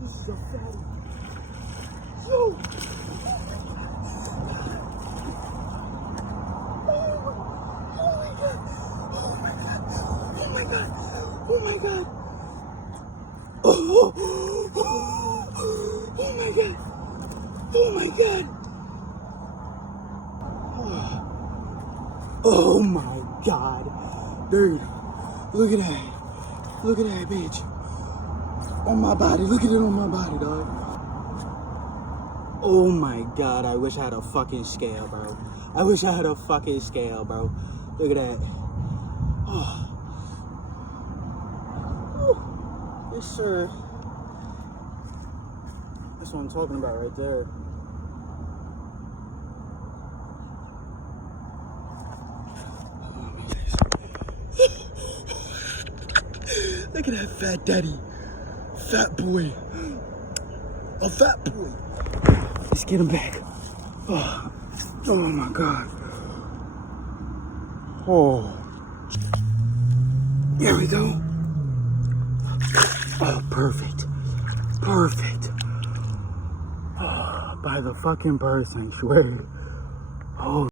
This is a fatty. Yo! Oh my god! Oh my god! Oh my god! Oh my god! Oh my god! Oh my god! Dude, look at that! Look at that bitch! On my body, look at it on my body, dog. Oh my god, I wish I had a fucking scale, bro. I wish I had a fucking scale, bro. Look at that. Oh. Yes, sir. That's what I'm talking about right there. Look at that fat daddy. Fat boy. A fat boy. Let's get him back. Oh my god. Oh. There we go. Oh, perfect. Perfect. Oh, by the fucking bird sanctuary. Oh.